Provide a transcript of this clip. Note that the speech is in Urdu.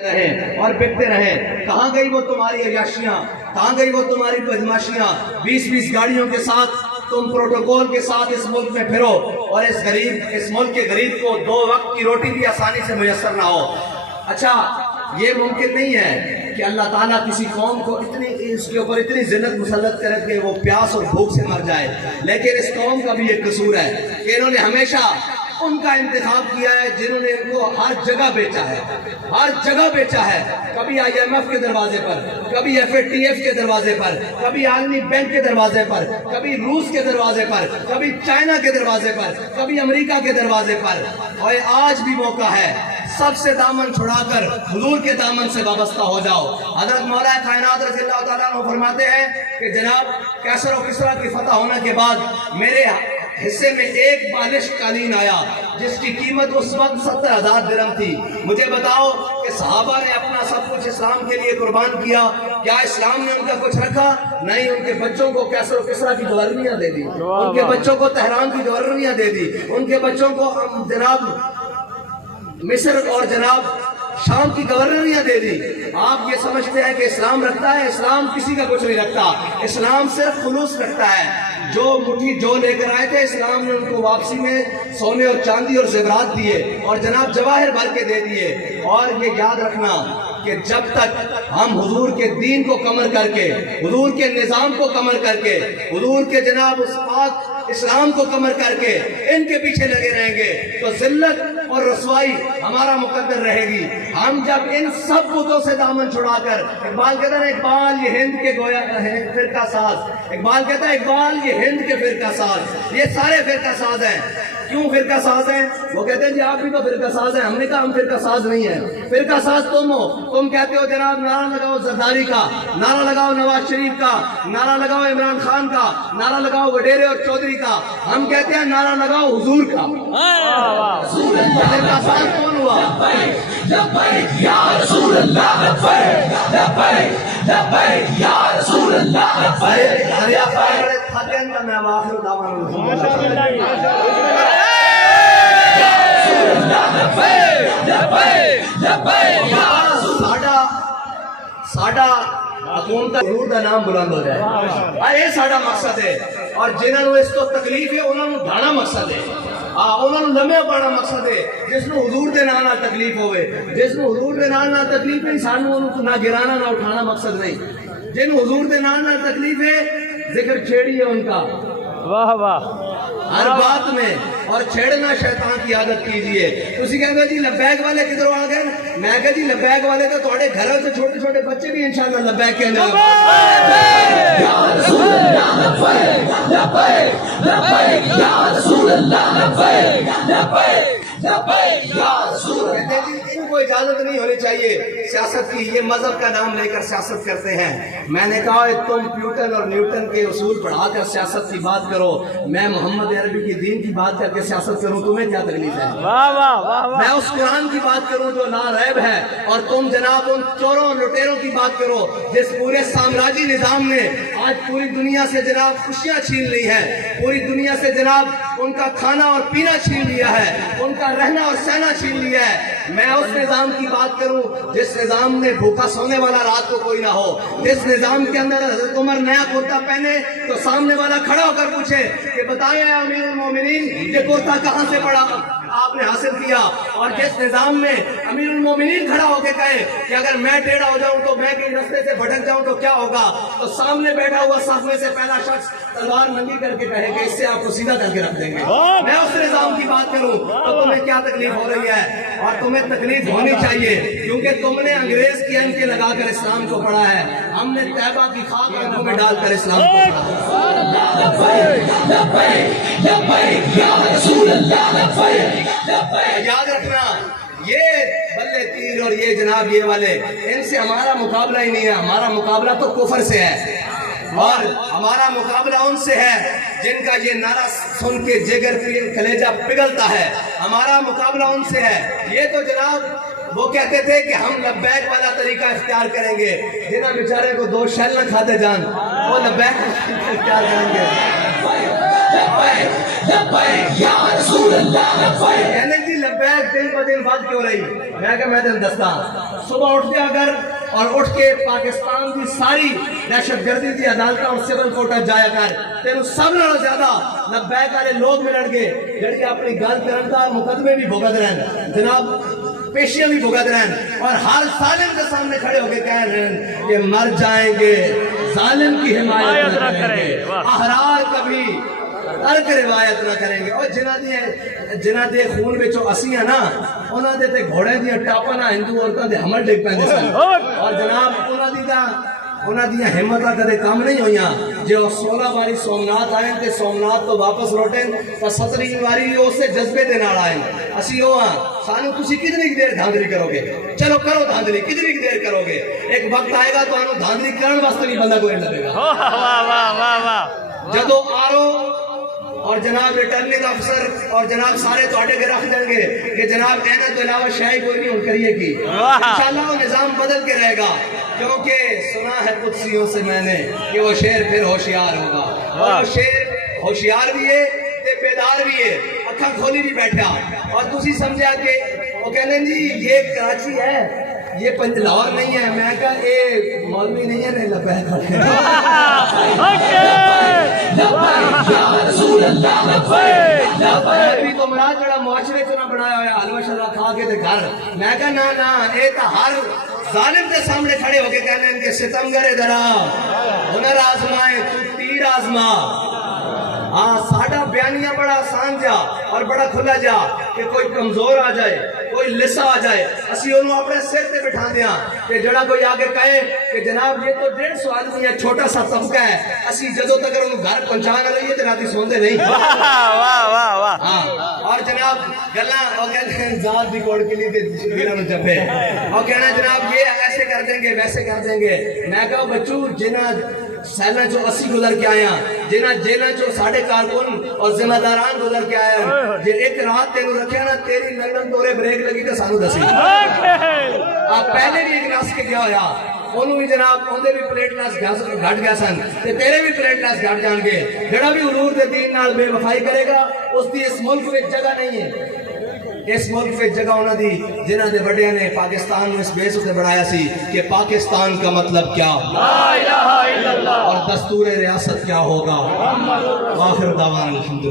رہیں اور بکتے رہیں. کہاں گئی وہ تمہاری عیاشیاں, کہاں گئی وہ تمہاری بدماشیاں؟ 20 گاڑیوں کے ساتھ تم پروٹوکول کے ساتھ اس ملک میں پھرو اور اس ملک کے غریب کو 2 وقت کی روٹی بھی آسانی سے میسر نہ ہو. اچھا, یہ ممکن نہیں ہے کہ اللہ تعالیٰ کسی قوم کو اس کے اوپر اتنی ذلت مسلط کرے کہ وہ پیاس اور بھوک سے مر جائے, لیکن اس قوم کا بھی ایک قصور ہے کہ انہوں نے ہمیشہ ان کا انتخاب کیا ہے جنہوں نے ان کو ہر جگہ بیچا ہے, ہر جگہ بیچا ہے. کبھی IMF کے دروازے پر, کبھی FATF کے دروازے پر, کبھی عالمی بینک کے دروازے پر, کبھی روس کے دروازے پر, کبھی چائنا کے دروازے پر, کبھی امریکہ کے دروازے پر. اور آج بھی موقع ہے, سب سے دامن چھڑا کر حضور کے دامن سے وابستہ ہو جاؤ. حضرت مولا کائنات رضی اللہ تعالیٰ عنہ فرماتے ہیں کہ جناب کیسر و کسریٰ کی فتح ہونے کے بعد میرے حصے میں ایک بالش قالین آیا جس کی قیمت اس وقت 70,000 درہم تھی. مجھے بتاؤ کہ صحابہ نے اپنا سب کچھ اسلام کے لیے قربان کیا, کیا اسلام نے ان کا کچھ رکھا؟ نہیں, ان کے بچوں کو کیسر و کسریٰ کی جوہریاں دے دی, ان کے بچوں کو تہران کی جوہریاں دے دی, ان کے بچوں کو جناب مصر اور جناب شام کی گورنریاں دے دی. آپ یہ سمجھتے ہیں کہ اسلام رکھتا ہے؟ اسلام کسی کا کچھ نہیں رکھتا, اسلام صرف خلوص رکھتا ہے. جو مٹھی جو لے کر آئے تھے اسلام نے ان کو واپسی میں سونے اور چاندی اور زیورات دیے اور جناب جواہر بھر کے دے دیے. اور یہ یاد رکھنا کہ جب تک ہم حضور کے دین کو کمر کر کے, حضور کے نظام کو کمر کر کے, حضور کے جناب اس پاک اسلام کو کمر کر کے ان کے پیچھے لگے رہیں گے تو ذلت اور رسوائی ہمارا مقدر رہے گی. ہم جب ان سب بتوں سے دامن چھڑا کر, اقبال کہتا ہے اقبال یہ ہند کے گویا فرقہ ساز, اقبال کہتا ہے اقبال یہ ہند کے فرقہ ساز, یہ سارے فرقہ ساز ہیں. کیوں فرقہ ساز ہیں؟ وہ کہتے ہیں جی آپ بھی تو فرقہ ساز ہیں. ہم نے کہا ہم فرقہ ساز نہیں ہیں, فرقہ ساز تم ہو. تم کہتے ہو جناب نعرہ لگاؤ زرداری کا, نعرہ لگاؤ نواز شریف کا, نعرہ لگاؤ عمران خان کا, نعرہ لگاؤ وڈیرے اور چودھری کا. ہم کہتے ہیں نعرہ لگاؤ حضور کا. فرقہ ساز کون ہوا؟ لبیک یا رسول اللہ, لبیک لبیک لبیک یا رسول اللہ, لبیک. ساڈا حکومت حضور دا نام بلند ہو جائے, یہ ساڈا مقصد ہے. اور جنہوں نے اس کو تکلیف ہے انہوں نے ڈھانا مقصد ہے, انہوں نے لمحے پانا مقصد ہے. جس کو حضور دے نام نال تکلیف ہوئے, جس کو حضور دے نام نال تکلیف نہیں, سانو نہ گرانا نہ اٹھانا مقصد نہیں. جن حضور دے نام نال تکلیف ہے ذکر چھیڑی ہے ان کا, واہ واہ, ہر بات میں, اور چھیڑنا شیطان کی عادت کیجئے. تسی کہتے جی لبیک والے کدھروں آ گئے؟ میں کہا جی لبیک والے تو تھوڑے گھروں سے چھوٹے چھوٹے بچے بھی انشاءاللہ لبیک کہنے لگے. یا رسول اللہ, لبیک لبیک لبیک یا رسول اللہ, لبیک لبیک لبیک یا رسول اللہ. کہتے جی ان کو اجازت نہیں ہونی چاہیے سیاست کی, یہ مذہب کا نام لے کر سیاست کرتے ہیں. میں نے کہا تم پیوٹن اور نیوٹن کے اصول پڑھا کر سیاست کی بات کرو, میں محمد عربی کی دین کی بات کر کے سیاست کروں, تمہیں کیا تکلیف ہے؟ واہ واہ واہ واہ. میں اس قرآن کی بات کروں جو لا ریب ہے, اور تم جناب ان چوروں اور لٹیروں کی بات کرو جس پورے سامراجی نظام نے آج پوری دنیا سے جناب خوشیاں چھین لی ہیں, پوری دنیا سے جناب ان کا کھانا اور پینا چھین لیا ہے, ان کا رہنا اور سہنا چھین لیا ہے. میں اس نظام کی بات کروں جس نظام میں بھوکا سونے والا رات کو کوئی نہ ہو, جس نظام کے اندر حضرت عمر نیا کرتا پہنے تو سامنے والا کھڑا ہو کر پوچھے کہ بتائیں امیر المومنین یہ کرتا کہاں سے پڑا آپ نے حاصل کیا, اور جس نظام میں امیر المومنین کھڑا ہو کے کہے کہ اگر میں ٹیڑھا ہو جاؤں تو میں کہیں رستے سے بھٹک جاؤں تو کیا ہوگا, تو سامنے بیٹھا ہوا صف میں سے پہلا شخص تلوار ننگی کر کے کہے کہ اس سے آپ کو سیدھا کر کے رکھ دیں گے. میں اس نظام کی بات کروں تو تمہیں کیا تکلیف ہو رہی ہے؟ اور تمہیں تکلیف ہونی چاہیے کیونکہ تم نے انگریز کی عین کے لگا کر اسلام کو پڑھا ہے, ہم نے طیبہ کی خاک آنکھوں میں ڈال کر اسلام کو پڑھا ہے. لبیک لبیک لبیک یا رسول اللہ, لبیک لبیک. یاد رکھنا یہ بلے تیر اور یہ جناب یہ والے, ان سے ہمارا مقابلہ ہی نہیں ہے. ہمارا مقابلہ تو کفر سے ہے, اور ہمارا مقابلہ ان سے ہے جن کا یہ نعرہ سن کے جگر کلیجہ پگھلتا ہے. ہمارا مقابلہ ان سے ہے. یہ تو جناب وہ کہتے تھے کہ ہم لبیک والا طریقہ اختیار کریں گے, جنہیں بیچارے کو 2 شیل نہ کھاتے جان, وہ لبیک اختیار کریں گے. لبیک لبیک یا رسول اللہ, لبیک. کہنے جی لبیک لبیک دن ب دن ود کیوں رہی؟ میں کہ میں تین دستا صبح اٹھ دیا کر اور اٹھ کے پاکستان کی ساری دہشت گردی کی عدالتوں اور سول کورٹ جایا کر تینوں سب نالوں زیادہ لبیک والے لوگ ملن گے جڑی اپنی گل کرن دا مقدمے بھی بھگت رہن جناب پیشیاں بھی بھگت رہن اور ہر ظالم کے سامنے کھڑے ہو کے کہہ رہے ہیں کہ مر جائیں گے ظالم کی حمایت نہ کریں گے احرار کبھی ترک روایت نہ کریں گے اور جنہ دے خون وچوں اسی ہیں نا انہاں دے تے گھوڑے دیاں ٹاپاں نہ ہندو عورتاں دے حمل ڈگ پیندے سن اور جناب انہاں دی ہمتاں کدے کم نہیں ہوئیاں جو 16 باری سومنات آئے تے سومنات تو واپس لوٹیں تے 17 باری اس سے جذبے دے نال آئے اسی او ہاں سانو تسی کتنی دیر دھاندلی کرو گے چلو کرو دھاندلی کتنی دیر کرو گے ایک وقت آئے گا تو انہوں دھاندلی کرن واسطے بھی بندہ کوئی لگے گا واہ واہ واہ واہ جدو آرو اور جناب ریٹرننگ افسر اور جناب سارے توڑے کے رکھ دیں گے کہ جناب اینا تو علاوہ شاہی کوئی نہیں ان کریے کی انشاءاللہ وہ نظام بدل کے رہے گا کیونکہ سنا ہے قدسیوں سے میں نے کہ وہ شیر پھر ہوشیار ہوگا اور وہ شیر ہوشیار بھی ہے تے بیدار بھی ہے اکھاں کھولی بھی بیٹھا اور تسی سمجھا کہ وہ کہنے جی یہ کراچی ہے یہ لاہور نہیں ہے میں کہا اے مولوی نہیں ہے نہیں لبیک ابھی تو مراد جڑا معاشرے چنا بڑھایا ہوا حلوہ شلوہ کھا کے تے گھر میں کہا نا اے تا ہر ظالم کے سامنے کھڑے ہو کے کہنے ان کے ستمگر ادھر ہنر آزمائے تو تیر آزما ہاں ساڑھا بیانیہ بڑا آسان جا اور بڑا کھلا جا کہ کوئی کمزور آ جائے کوئی لسا آ جائے اسی انہوں اپنے سر تے بٹھا دیا کہ جڑا کوئی آگے کہے کہ جناب یہ تو 150 آدمی ہے چھوٹا سا طبقہ ہے اسی جدوں تک انہوں گھر پہنچانا رہیے تو راتی سوندے نہیں اور جناب گلہ اور کہتے ہیں ذات بھی کوڑ کے لیے شکریہ میں جبے اور کہنا جناب یہ ایسے کر دیں گے ویسے کر دیں گے میں کہا بچو جنہ سیلہ جو 80 گزر کے آیا جنہ جیلہ جو 8.5 کارکن اور ذمہ داران گزر کے آیا جن ایک رات تینوں رکھے نا تیری لندن دورے بریک لگی تو سانو دسی آپ پہلے بھی ایک راس کے گیا ہویا انہوں بھی جناب اندھے بھی پلیٹ لاس گھٹ گیا سن تیرے بھی پلیٹ لاس گھٹ جان گے جڑا بھی حضور دے دین نال بے وفائی کرے گا اس دی اس ملک میں جگہ نہیں ہے اس ملک میں جگہ ہونا دی جنہ دے بڑے نے پاکستان میں اس بیس سے بڑھایا سی کہ پاکستان کا مطلب کیا لا الہ الا اللہ اور دستور ریاست کیا ہوگا آخر دعوان الحمدللہ